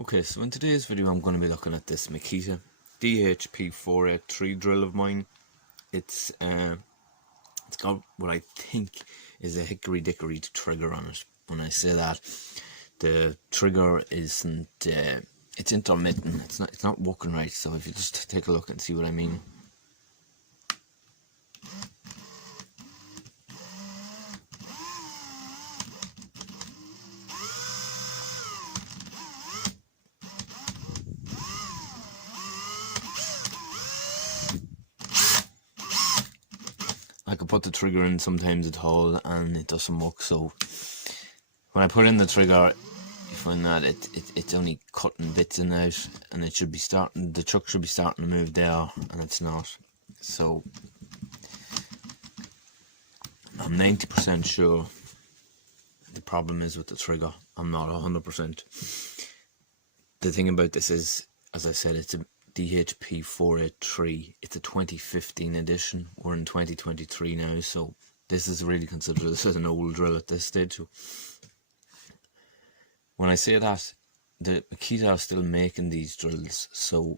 Okay, so in today's video I'm going to be looking at this Makita DHP483 drill of mine. It's got what I think is a hickory dickory trigger on it. When I say that, the trigger isn't it's intermittent. It's not working right. So if you just take a look and see what I mean. I could put the trigger in sometimes at all and it doesn't work, so when I put in the trigger you find that it's only cutting bits in and out, and it should be starting, the chuck should be starting to move there, and it's not. So I'm 90% sure the problem is with the trigger. I'm not 100%. The thing about this is, as I said, it's a DHP 483. It's a 2015 edition. We're in 2023 now, so this is really considered as an old drill at this stage. So when I say that, the Makita are still making these drills, so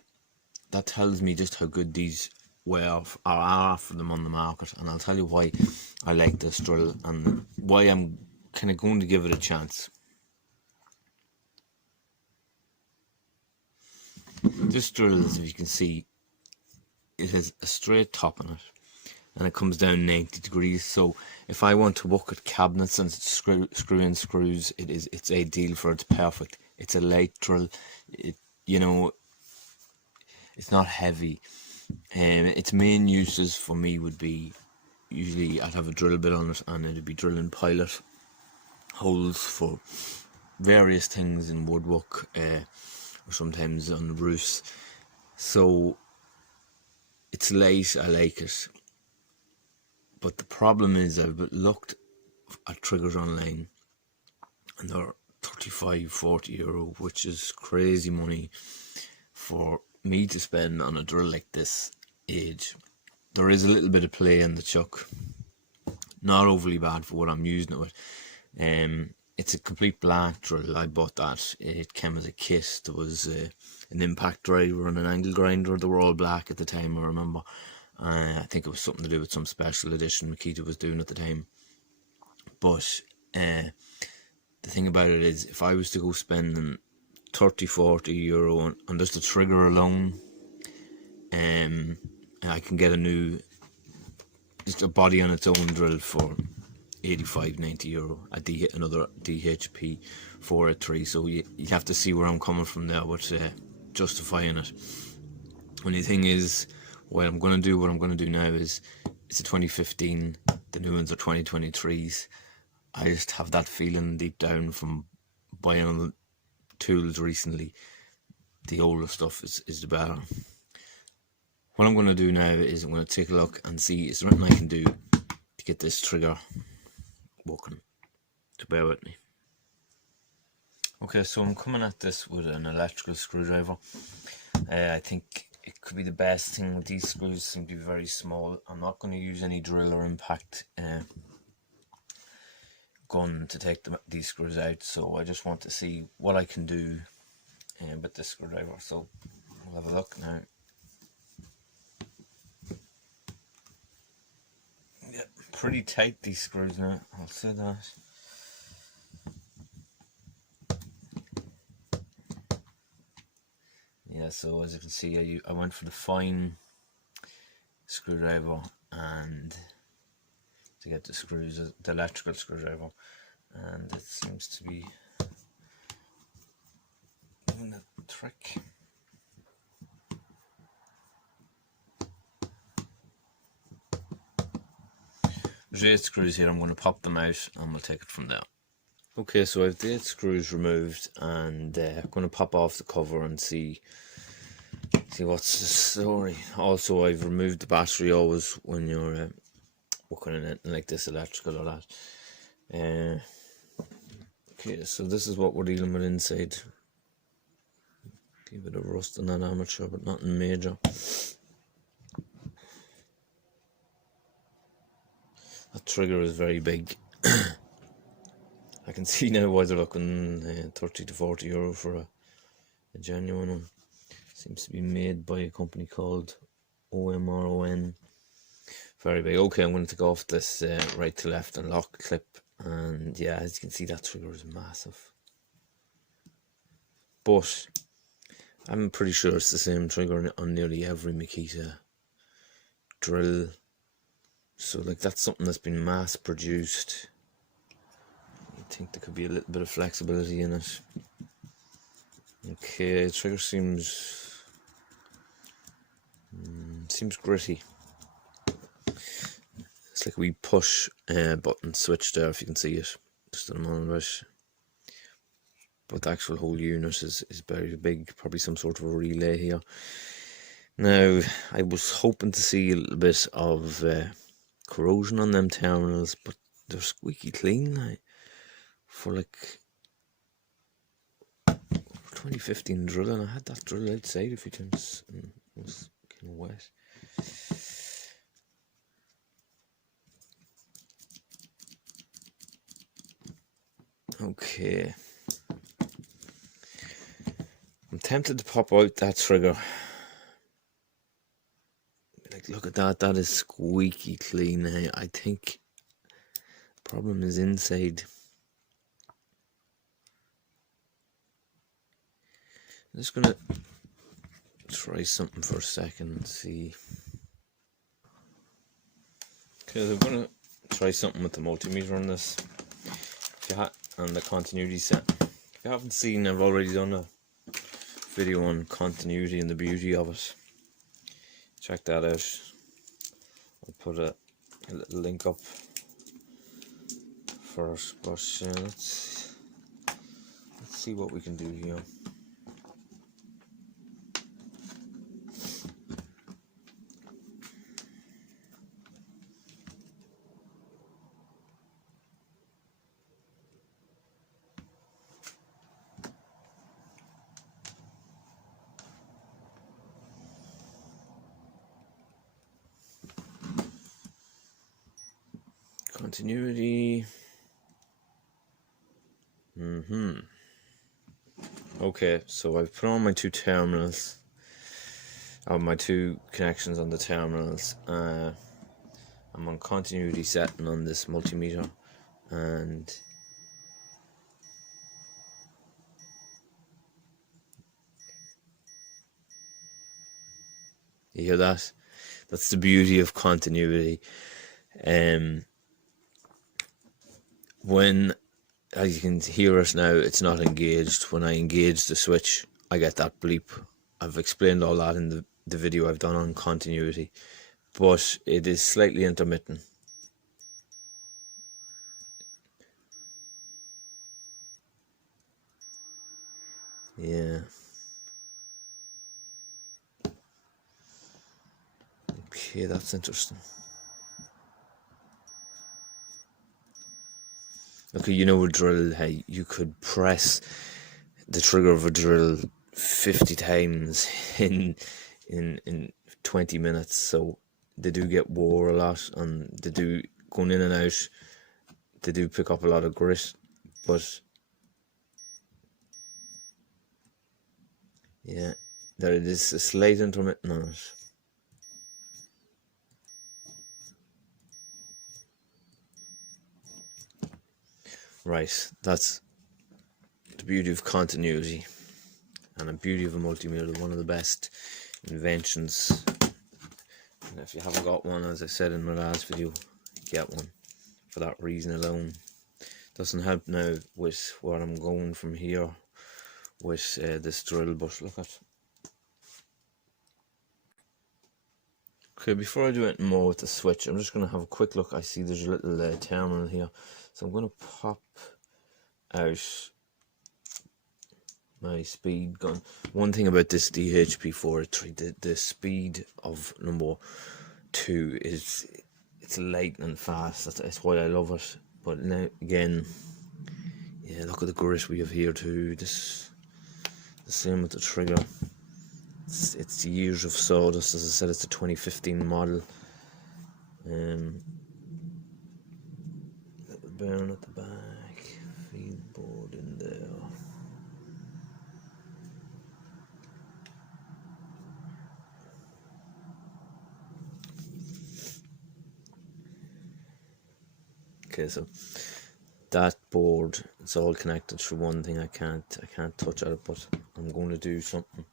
that tells me just how good these are for them on the market, and I'll tell you why I like this drill and why I'm kind of going to give it a chance. This drill, as you can see, it has a straight top on it and it comes down 90 degrees, so if I want to work at cabinets and screw in screws, it's ideal for it. It's perfect. It's a light drill, it's not heavy. Its main uses for me would be, usually I'd have a drill bit on it and it'd be drilling pilot holes for various things in woodwork, or sometimes on roofs. So it's light, I like it. But the problem is, I've looked at triggers online and they're 35-40 euro, which is crazy money for me to spend on a drill like this age. There is a little bit of play in the chuck, not overly bad for what I'm using it with. It's a complete black drill. I bought that. It came as a kit. There was an impact driver and an angle grinder. They were all black at the time, I remember. I think it was something to do with some special edition Makita was doing at the time. But the thing about it is, if I was to go spending 30-40 euro on just the trigger alone, I can get just a body on its own drill for 85-90 euro, another DHP 483. So you have to see where I'm coming from there with justifying it. Only thing is, what I'm going to do now is, it's a 2015, the new ones are 2023s. I just have that feeling deep down from buying all the tools recently, the older stuff is the better. What I'm going to do now is I'm going to take a look and see, is there anything I can do to get this trigger working. So bear with me. Okay, so I'm coming at this with an electrical screwdriver. I think it could be the best thing. These screws seem to be very small. I'm not going to use any drill or impact gun to take these screws out, so I just want to see what I can do with this screwdriver. So we'll have a look now. Yeah, pretty tight, these screws now, I'll say that. Yeah, so as you can see, I went for the fine screwdriver and to get the screws, the electrical screwdriver, and it seems to be doing the trick. There's 8 screws here. I'm going to pop them out and we'll take it from there. Okay, so I have the 8 screws removed, and I'm going to pop off the cover and see what's the story. Also, I've removed the battery always when you're working in anything like this, electrical or that. Okay, so this is what we're dealing with inside. A bit of rust on that armature, but nothing major. That trigger is very big. I can see now why they're looking 30-40 euro for a genuine one. Seems to be made by a company called OMRON. Very big. Okay, I'm going to take off this right to left and lock clip, and yeah, as you can see, that trigger is massive. But I'm pretty sure it's the same trigger on nearly every Makita drill. So like, that's something that's been mass produced. I think there could be a little bit of flexibility in it. Okay, trigger seems gritty. It's like we push button switch there, if you can see it, just in a moment. But the actual whole unit is very big, probably some sort of a relay here. Now, I was hoping to see a little bit of corrosion on them terminals, but they're squeaky clean now. For like 2015 drilling, I had that drill outside a few times and it was kind of wet. Okay, I'm tempted to pop out that trigger. Like, look at that, that is squeaky clean. I think the problem is inside. I'm just gonna try something for a second and see. Okay, so I'm gonna try something with the multimeter on this. And the continuity set. If you haven't seen, I've already done a video on continuity and the beauty of it. Check that out. I'll put a little link up first, but let's see what we can do here. Continuity. Okay, so I've put on my two terminals, my two connections on the terminals. I'm on continuity setting on this multimeter, and you hear that? That's the beauty of continuity. When, as you can hear it now, it's not engaged. When I engage the switch, I get that bleep. I've explained all that in the video I've done on continuity, but it is slightly intermittent. Yeah. Okay, that's interesting. Okay, you know, a drill, hey, you could press the trigger of a drill 50 times in 20 minutes, so they do get wore a lot, and they do, going in and out, they do pick up a lot of grit, but yeah, there it is, a slight intermittent on it. Right, that's the beauty of continuity and the beauty of a multimeter, one of the best inventions. And if you haven't got one, as I said in my last video, get one for that reason alone. Doesn't help now with where I'm going from here with this drill, but look at. Okay, before I do anything more with the switch, I'm just going to have a quick look. I see there's a little terminal here, so I'm going to pop out my speed gun. One thing about this DHP483, the speed of number 2 is, it's lightning fast. That's why I love it. But now again, yeah, look at the grit we have here too. This, the same with the trigger. It's years of sawdust. As I said, it's a 2015 model. Little bearing at the back, feed board in there. Okay, so that board, it's all connected through one thing. I can't touch at it, but I'm going to do something.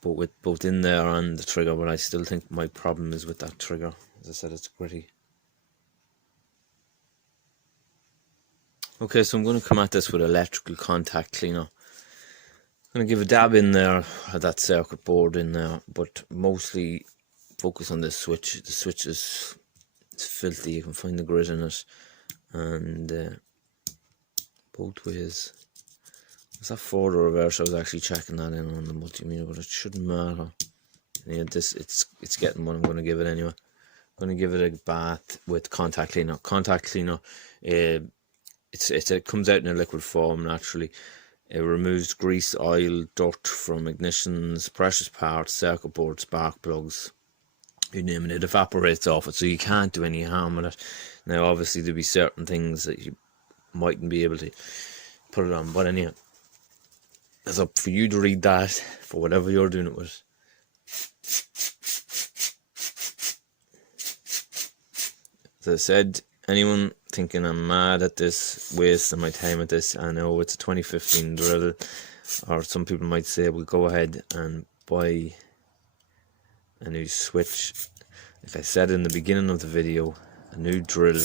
But with both in there and the trigger, but I still think my problem is with that trigger. As I said, it's gritty. Okay, so I'm going to come at this with electrical contact cleaner. I'm going to give a dab in there at that circuit board in there, but mostly focus on this switch. The switch is, it's filthy. You can find the grit in it, and both ways. Was that forward or reverse? I was actually checking that in on the multimeter, but it shouldn't matter. Yeah, it's getting what I'm going to give it anyway. I'm going to give it a bath with contact cleaner. Contact cleaner, it comes out in a liquid form naturally. It removes grease, oil, dirt from ignitions, precious parts, circuit boards, spark plugs, you name it. It evaporates off it, so you can't do any harm with it. Now, obviously, there'll be certain things that you mightn't be able to put it on, but anyhow, it's up for you to read that for whatever you're doing it with. As I said, anyone thinking I'm mad at this, wasting my time at this, I know it's a 2015 drill, or some people might say, well, go ahead and buy a new switch. Like I said in the beginning of the video, a new drill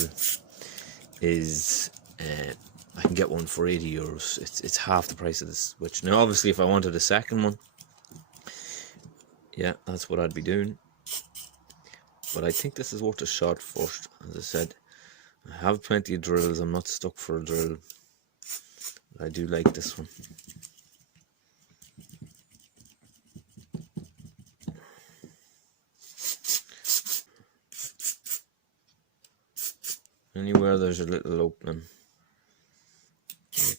is, I can get one for €80. It's half the price of this switch. Now, obviously, if I wanted a second one, yeah, that's what I'd be doing. But I think this is worth a shot first. As I said, I have plenty of drills. I'm not stuck for a drill. But I do like this one. Anywhere there's a little opening,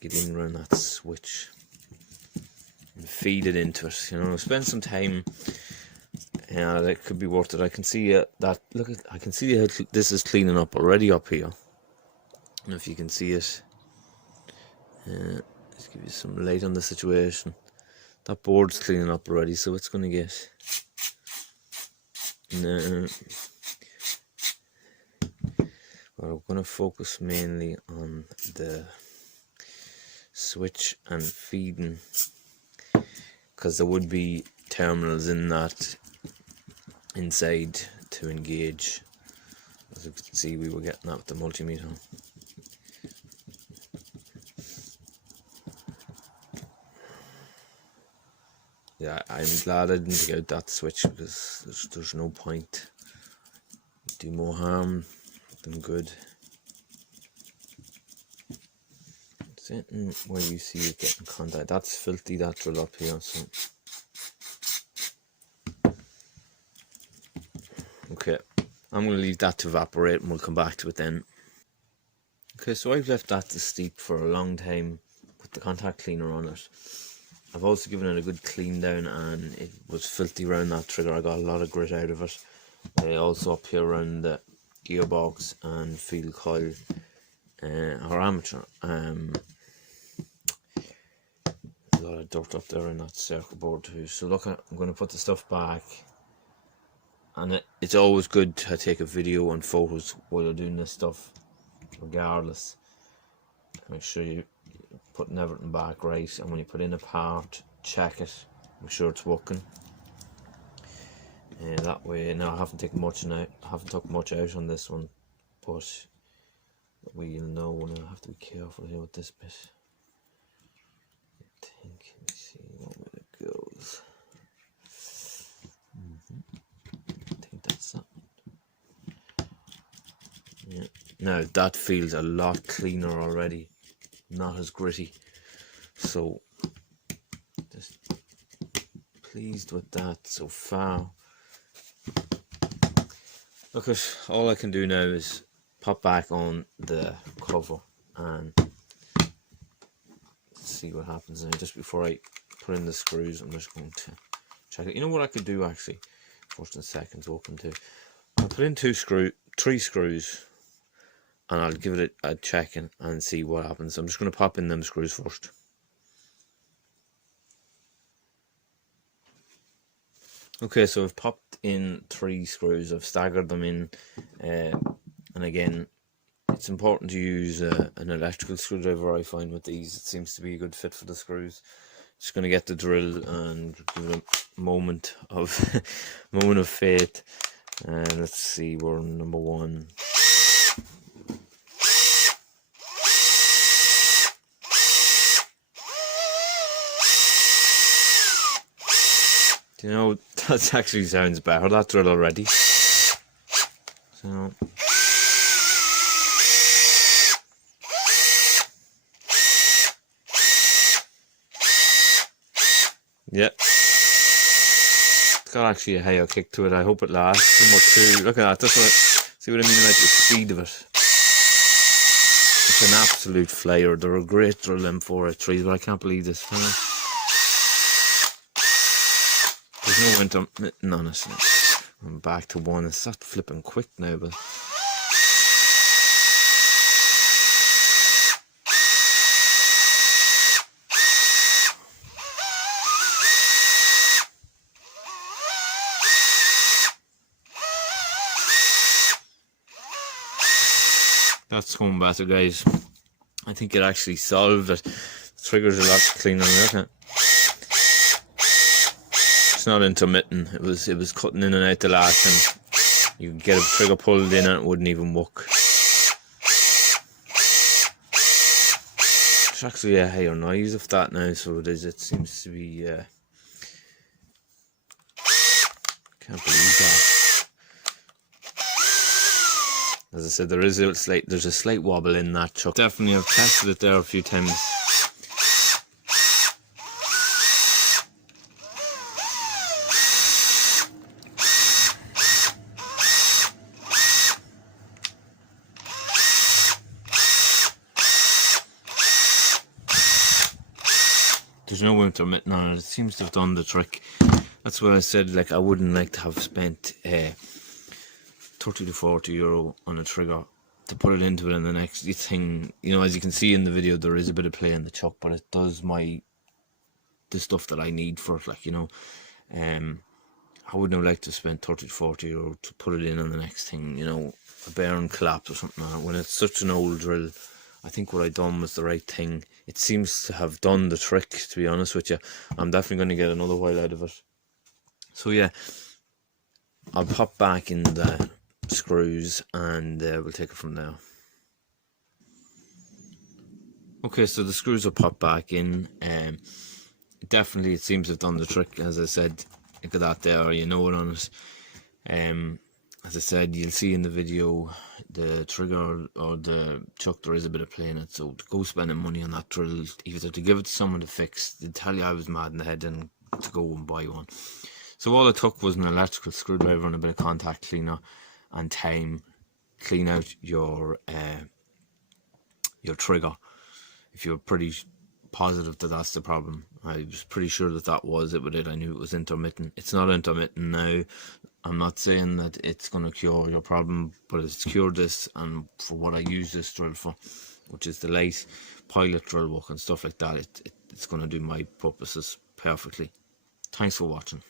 get in around that switch and feed it into it. You know, spend some time. Yeah, that could be worth it. I can see that. Look, I can see how this is cleaning up already up here. And if you can see it, let's give you some light on the situation. That board's cleaning up already, so it's going to get. Well, I'm going to focus mainly on the switch and feeding, because there would be terminals in that inside to engage. As you can see, we were getting that with the multimeter. Yeah, I'm glad I didn't take out that switch, because there's no point. Do more harm than good. Sitting where you see it getting contact. That's filthy, that drill up here. So okay, I'm going to leave that to evaporate and we'll come back to it then. Okay, so I've left that to steep for a long time with the contact cleaner on it. I've also given it a good clean down, and it was filthy around that trigger. I got a lot of grit out of it. Also up here around the gearbox and field coil or armature. A lot of dirt up there in that circuit board too. So look, I'm going to put the stuff back, and it's always good to take a video and photos while you're doing this stuff, regardless. Make sure you're putting everything back right, and when you put in a part, check it, make sure it's working. And that way, now I haven't taken much out. I haven't took much out on this one, but we'll know. And I have to be careful here with this bit. I think, let me see what way it goes. I think that's that. Yeah. Now that feels a lot cleaner already, not as gritty. So just pleased with that so far. Look, all I can do now is pop back on the cover and see what happens now. Just before I put in the screws, I'm just going to check it. You know what I could do actually? First and second's open too. I'll put in 3 screws, and I'll give it a check and see what happens. I'm just going to pop in them screws first. Okay, so I've popped in 3 screws. I've staggered them in, and again, it's important to use an electrical screwdriver. I find with these, it seems to be a good fit for the screws. Just going to get the drill and give it a moment of moment of faith. And let's see, we're on number 1. You know, that actually sounds better, that drill already. So yeah, it's got actually a higher kick to it. I hope it lasts. Number 2, look at that. That's what, see what I mean about the speed of it. It's an absolute flyer. They're a great drill, them 483s, but I can't believe this. There's no intermittent on it. I'm back to 1. It's not flipping quick now, but that's going better, guys. I think it actually solved it. The trigger's a lot cleaner now. It's not intermittent. It was cutting in and out the last, and you could get a trigger pulled in and it wouldn't even work. There's actually a higher noise of that now, so it is. It seems to be. Can't believe that. As I said, there's a slight wobble in that chuck. Definitely, I've tested it there a few times. There's no intermittent on it. It seems to have done the trick. That's what I said. Like, I wouldn't like to have spent 30 to 40 euro on a trigger to put it into it, and the next thing, you know, as you can see in the video, there is a bit of play in the chuck, but it does the stuff that I need for it. Like, you know, I wouldn't have liked to spend 30 to 40 euro to put it in on the next thing, you know, a bearing collapse or something like that. When it's such an old drill, I think what I done was the right thing. It seems to have done the trick, to be honest with you. I'm definitely going to get another while out of it. So yeah, I'll pop back in the screws and we'll take it from there. Okay, so the screws are popped back in. Definitely it seems to have done the trick. As I said, look at that there, you know it on it. As I said, you'll see in the video, the trigger or the chuck, there is a bit of play in it. So to go spending money on that drill, either to give it to someone to fix, they'd tell you I was mad in the head, and to go and buy one. So all it took was an electrical screwdriver and a bit of contact cleaner and time. Clean out your trigger. If you're pretty positive that that's the problem. I was pretty sure that was it with it. I knew it was intermittent. It's not intermittent now. I'm not saying that it's going to cure your problem, but it's cured this, and for what I use this drill for, which is the light pilot drill work and stuff like that, it's going to do my purposes perfectly. Thanks for watching.